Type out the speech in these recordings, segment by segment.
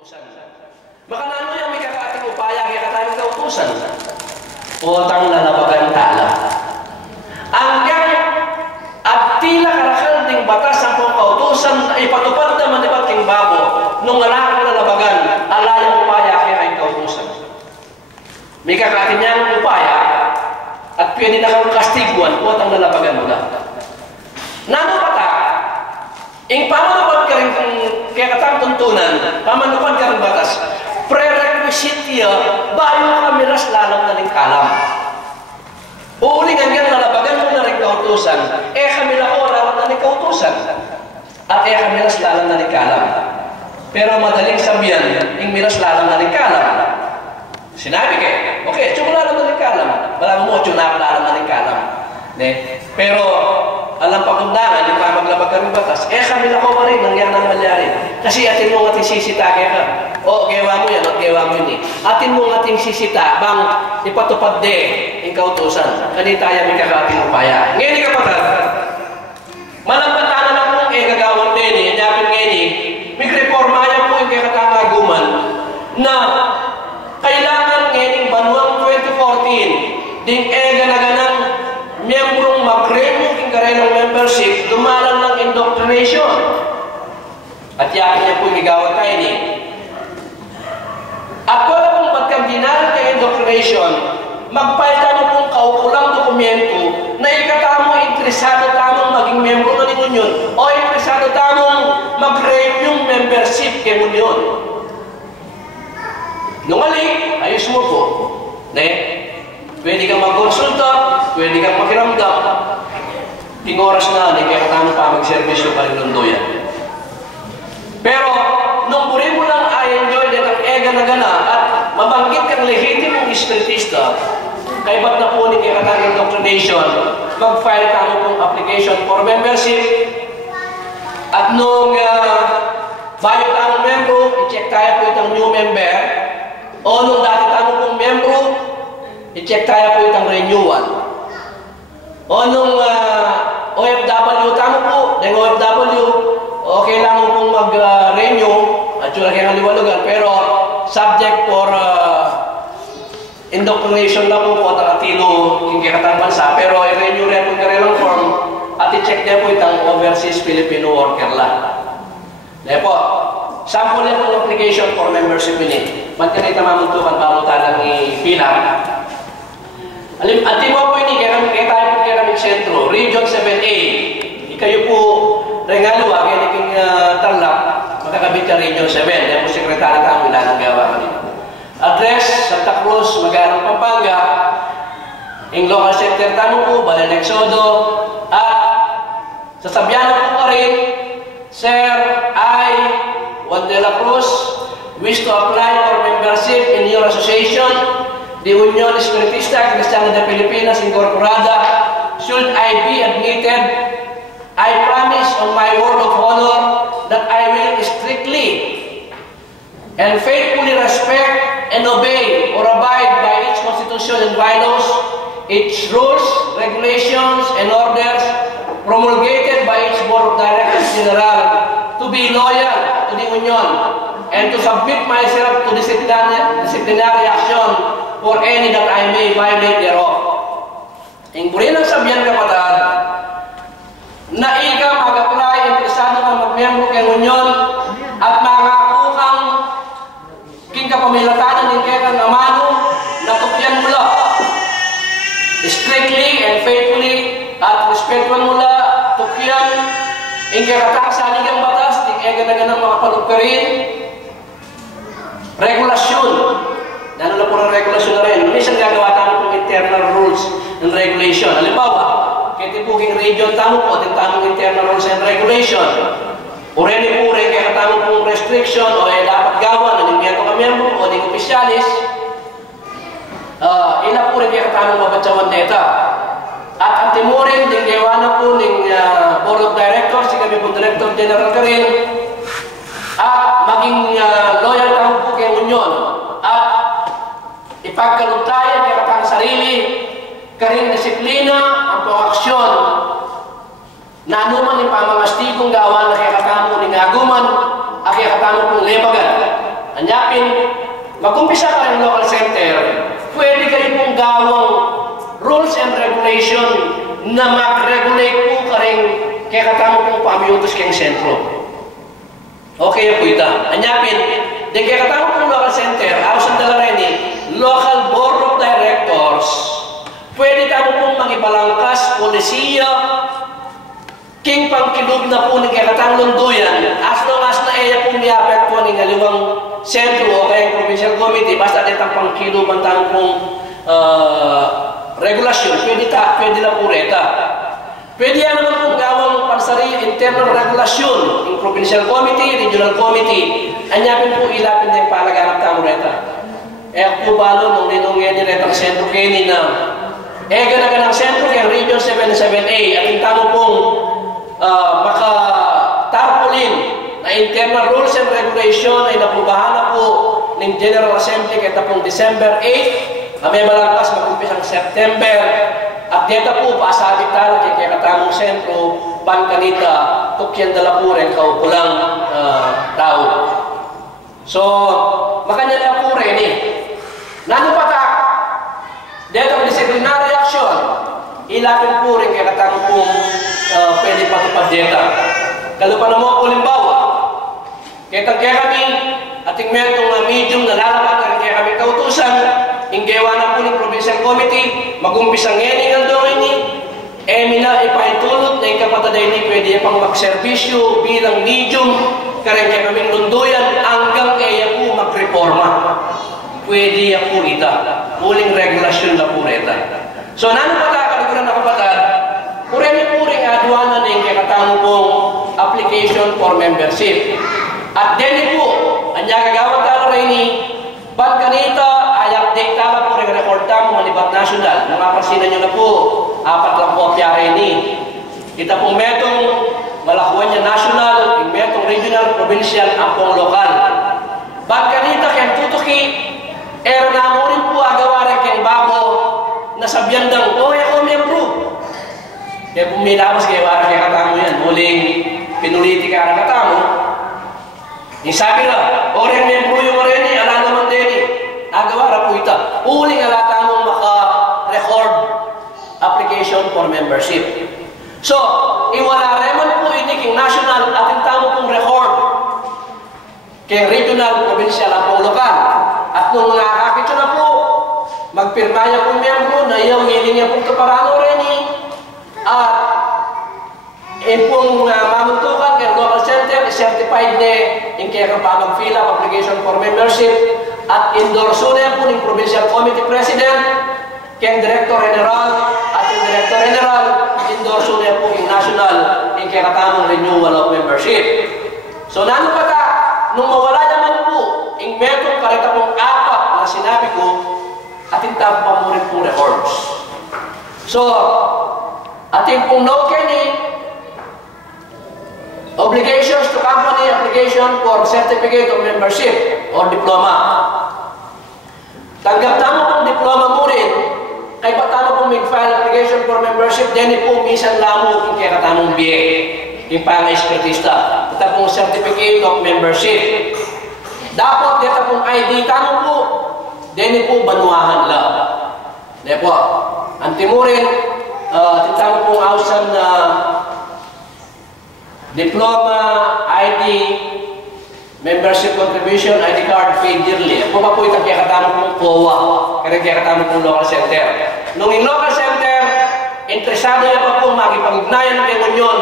Maka nano yan may kakating upaya kaya kataming kautusan. Utang lalabagan tala. Hanggang at tila karakal ding batas ang pong kautusan ay patupad naman iba't king babo nung anak lalabagan alayang upaya kaya kay kautusan. May kakating niyang upaya at pwede na kang kastiguan utang lalabagan mo na. Nano pata, ing pamanupad ka rin kaya katang tuntunan, pamanupad ka rin batas, prerequisite niya, bayo ka miras lalang na rin kalam. Uuling hanggang lalabagan mo na rin kautusan, kami lako lalang na rin kautusan. At kami miras lalang na rin kalam. Pero madaling sabihan, ing miras lalang na rin kalam. Sinabi kayo, okay, tsuk lalang na rin kalam. Wala mo tsunak lalang na rin kalam. Pero, alam pakundangan, yung maglabag ka rin batas, kami lako pa rin, nangyang nang malyari. Kasi atin mo ating sisita ka. O, gawa mo yan, o gawa mo yun eh. Atin mo ating sisita, bang ipatupad de, yung kautusan. Kanita yan may kakating upaya. Ngayon ni kapatid, malampatanan na po ang gagawin din eh, nyapin ngayon eh, may reforma yan po yung kakatagaguman na kailangan ngayon banuang 2014, ding ganaganang miyembrong mag-renew yung karelang membership, dumalan ng indoctrination. At yakin niya po yung igawat tayo ni. At wala pong pagkang dinalan ng indoctrination, magpahit ka mo pong kaukulang dokumento na ikatamo interesado tamong maging membro na ninyo yun o interesado tamong mag-renew membership kay mo yun. Nungali, ayos mo po. Pwede kang mag-consulta, pwede kang makiramdam. Ting oras na, kaya katama pa mag-servisyo pa rin lundo yan. Pero, nung puri mo lang I-enjoy din ang gana-gana at mabanggit kang lehitimong espiritista, kaya ba't na po ni kaya katang indoctrination, mag-file ka mo pong application for membership at nung bayo ka ng membro, i-check tayo po itang new member o nung dati tayo pong membro, i-check tayo po itang renewal. O nung OFW tamo po, ng OFW, okay lang mo pong mag-renew, at yun kaya kaliwalugan, pero subject for indoctrination na po at atilo yung kakatang bansa, pero i-renew rin po karelang form at i-check niya po itang overseas Filipino worker lang. Dahil po, sample niya po application for membership unit. Ba't ka na itamanguntukan pamuntan ng ipilang? Atin mo po ini, kaya tayo po kaya kami sentro, Region 7A. Ikayo po, Rengaluwa, kaya naging tarlak, makakabit ka Region 7. Yan po sekretary ka, wala nang gawa kanina. Address, Santa Cruz, Magalang, Pampanga. Yung local sector tamo po, Balan Exodo. At sasabihan po pa rin, Sir, I, Juan de la Cruz, wish to apply for membership in your association, the Union Espiritista Cristiana de Pilipinas Incorporada. Should I be admitted, I promise on my word of honor that I will strictly and faithfully respect and obey or abide by its constitution and bylaws, its rules, regulations, and orders promulgated by its Board of Directors General, to be loyal to the Union and to submit myself to disciplinary action for any that I may violate thereof. Ang puri ng sabihan kapatid, na ikaw mag-apply, interesado kang mag-membro kay Union at mangako kang king kapamilatanan ng kaya kang amano na tukyan mo lang. Strictly and faithfully at respectuan mo lang, tukyan, ang kaya saligang batas, ting ega-naga ng mga palugkarin, regulasyon. Lalo na po ng regulasyon na rin. Minsan gagawa tayo ng internal rules and regulation. Halimbawa, kaya tipuging region tamo po, ating tamong internal rules and regulation. O rin po rin, kaya katamo pong restriction o dapat gawa na nimbiyato ka miyembro o ding opisyalis. Ila po rin kaya katamong mabatsawan data. At ang timurin, ding gawa na po ng Board of Directors, si kami po Director General ka rin. At maging loyal tamo po kay Union. At ipagkalugtayan kaya katang sarili, karing disiplina, ang pang-aksyon na anuman yung pamangastikong gawa na kaya katamo ng aguman, kaya katamo pong lebagan. mag-umpisa ka ng local center, pwede kayo pong gawang rules and regulation na mag-regulate po ka rin kaya katamo pong pamiutos kayong sentro. Okay po ito. Anyapin, di kaya katamo pong local center, ako sa Dalareni, local board of directors, pwede tamo pong mangibalangkas, polisiya, king pangkilog na po ng kakatang lunduyan, as long as na iya po miyapet po ng aliwang sentro o kayang provincial committee, basta itang pangkilog man tang pong regulasyon, pwede na po reta. Pwede yan naman pong gawang pansari internal regulasyon ng provincial committee, regional committee, anyapin po ilapin na yung palaganap tamo reta. Po balo nung ninong retang sentro kini na ganaganang sentro kaya region 77A at yung tamo pong maka-tarpaulin na internal rules and regulation ay napubahan na po ng General Assembly kaya pong December 8 may malangkas mag-umpisang September at dito po paasabit talaga kaya katamong sentro Pangkanita tukyan dala po rin kaukulang tao. So makanya na po rin nano patak dito ang disciplinary action ilapin po rin kaya katamong pong pwede patupad-deta. Kalau pa naman po limbawa, kaya kami, ating metong medium na lalapat kaya kami kautusan, inggewa na po ng provincial committee, mag-umpisang ngeni ng doon mina ipaintulot na ikapataday ni pwede pang magservisyo bilang medium, kaya kami lunduyan hanggang kaya po magreforma. Pwede po ita. Uling regulasyon na po reta. So, nano pagkakaliguran na kapatad, puri-puring aduana ng kakatamo pong application for membership. At din po, anya kagawad talo rin ni Pangkanita ay update talo po rin record tamo malibat national. Nakapasinan nyo na po, 4 lang po apyare ni. Kita pong metong malakuan niya national, yung metong regional, provincial, ang pong lokal. Pangkanita kaya tutuki, na mo rin po agawarin kayong bago na sabihan daw, ako may approve. Kaya pumilabas kaya wala kaya katamo yan. Muling pinuliti ka na katamo. Yung sabi na, oreng membro yung mareni, ala naman din agawara po ito. Uling ala tamong maka-record application for membership. So, iwala reman po iniking national at yung tamo pong record kaya regional, provincial, at pong lokal. At nung nakakit na po, magpirma niya pong membro na yung hiling niya pong kaparano rin at pong mamuntukan kaya local center certified na yung kaya kang pamag-fill up application for membership at endorse na po ng provincial committee president kaya director general at yung director general endorse na po yung national yung kaya katamang renewal of membership. So nano pa ta, nung mawala naman po yung metong karita pong 4 na sinabi ko at yung tapang mo rin pong records. So ating pong no-kenny, obligations to company application for certificate of membership or diploma. Tanggap tamo pong diploma mo rin, kay patano pong mag-file application for membership, then po minsan lamo yung kaya katamong BA, yung pang-espiritista. Ito pong certificate of membership. Dapat dito pong ID tamo po, then po banuahan lang. Dito po, antimurin, titamo pong ausan na diploma, ID, membership contribution, ID card, paid yearly. Po pa po itang kaya katamo pong COA, kaya katamo pong local center. Nung yung local center, interesado niya pa pong magipag-ugnayan ng reunion,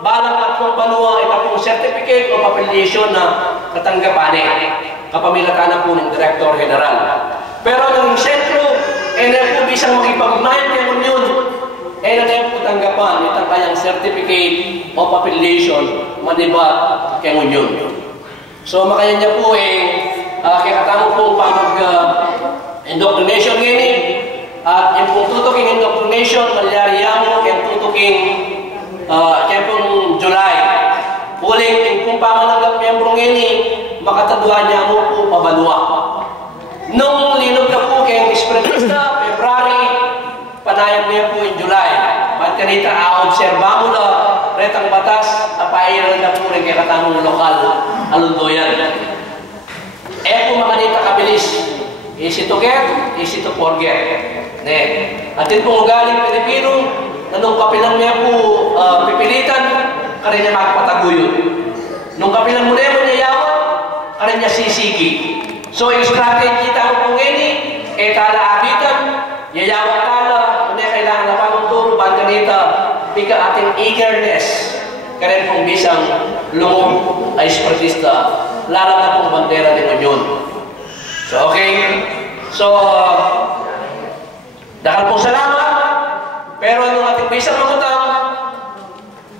balang at pong banua, ito pong certificate o affiliation na katanggapan kapamilatan na po ng Director General. Pero nung sentro, na po bisang magipag-ugnayan ng reunion, na po tanggapan itang kayang certificate of affiliation manibat kay union. So makaya niya po kaya katamo po pamag-indoctrination ngayon at yung pong tutuking indoctrination malyari mo kaya tutuking kaya pong July uling yung pong pamananggap miyembro ngayon makatadwa niya mo po pabalwa. Nung linog na po kayong Espiritista, February, panayam niya po yung July. Pagkanita, observa mo na retang batas, apairal na po rin kaya katamong lokal, alundoyan. po makanita kabilis. Easy to get, easy to forget. Ne. Atin pong ugaling Pilipino, na nung kapilang niya po pipilitan, kaya niya magpataguyod. Nung kapilang muli mo niya yawa, kaya niya sisigi. So, yung strategy tao po ngayon, tala abitan, yayawa tala, muna kailangan na panguturo, banganita, pika ating eagerness, kaya pong bisang lumong ay sportista, lalo na pong bandera ni Munyon. So, okay. So, dakal pong salamat. Pero nung ating bisang mangutang,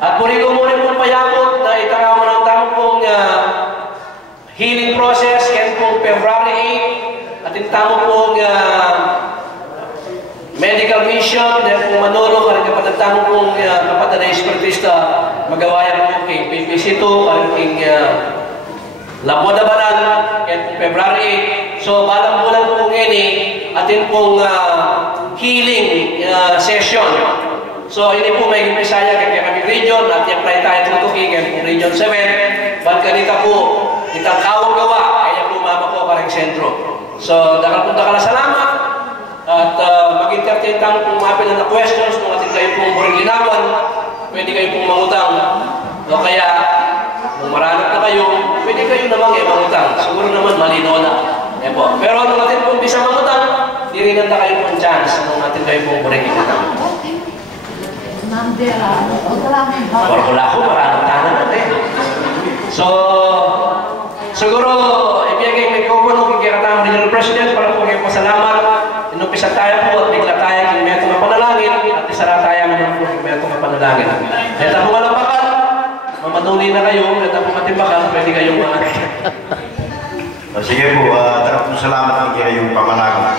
at puri ko muna pong payabot na itangaman ang tamang pong healing process yan pong February 8 at yung tamang pong medical mission dahil pong Manolo karing kapatid tamang pong kapatid na espiritista magawayan po kay PPC2 karing Labuan na Banal yan pong February 8. So balang bulan po ngayon atin pong healing session. So hindi po may Bisaya kaya kami region at i-apply tayo tutukin yan pong region 7. Balkanita po itang kawang gawa kaya po mama ko parang sentro. So dakal punta ka na salamat at mag-entertain tayo kung mapil na questions kung atin kayo pong muring linawan pwede kayo pong mangutang o kaya kung maranap na kayo pwede kayo namang mangutang siguro naman malinaw na po. Pero nung atin pong bisa mangutang dirinan na kayo pong chance nung atin kayo pong muring linawan wala ko maranap tanan natin. So siguro ibigay may kukuno kay Karatang Regional President para po kayo pasalamat. Inumpisa tayo po at bigla tayo kung may itong mapanalangin at isara tayo naman po kung may itong mapanalangin. Dahil ako walang bakal, mamaduli na kayo, dahil ako matimbakal, pwede kayong mga sige po, tarap po salamat ang kayong pamanagaw.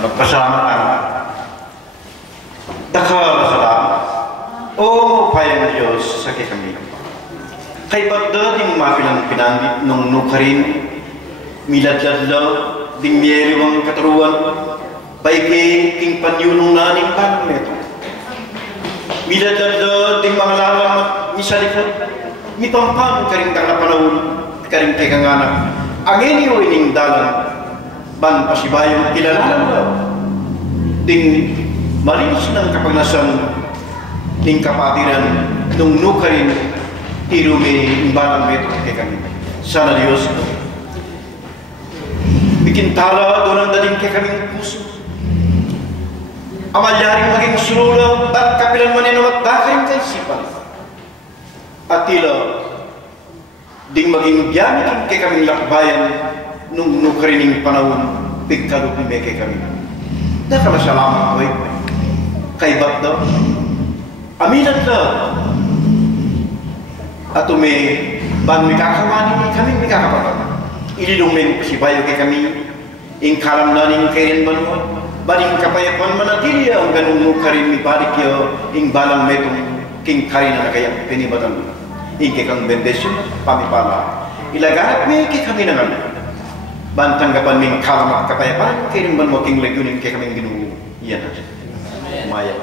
Nagpasalamat ang dakal salamat. O payang Diyos sa kami. Kay bagda ding mapilang pinangit nung nukarin, miladladla, ding miyeriwang kataruan, baike king panyunong naning kanong neto. Miladladla ding mga lalamat, misalikot, mipampan karing kang napanawin, karing kay kanganak. Ang iniyo ining dalan, ban pasibayong kilalanan mo. Ding malinis ng kapagnasan, ding kapatiran, nung nukarin, tiro may imbalang metro kay kami. Sana Diyos, bikin tala doon ang daling kay kaming puso. Amalyaring maging sulula, ba't kapilan manino at bakaring kaisipan. At tila, ding maging biyamitin kay kaming lakbayan nung nukarining panahon, pigkalog ni may kay kami. Nakamasalamat ko kay ba't daw? Aminat na. At may ban may kakawani kami may kakapatan. Ililong may si bayo kay kami ing kalam na ning kayen banwa baling kapayapan manatili ang ganung karin mi balik yo ing balang metong king karin na kaya pinibatan ing kay kang bendesyon pamipala ilaganap may kay kami nangan ban tanggapan ming kalam kapayapan kayen banwa king legunin kay kami ginu iyan maya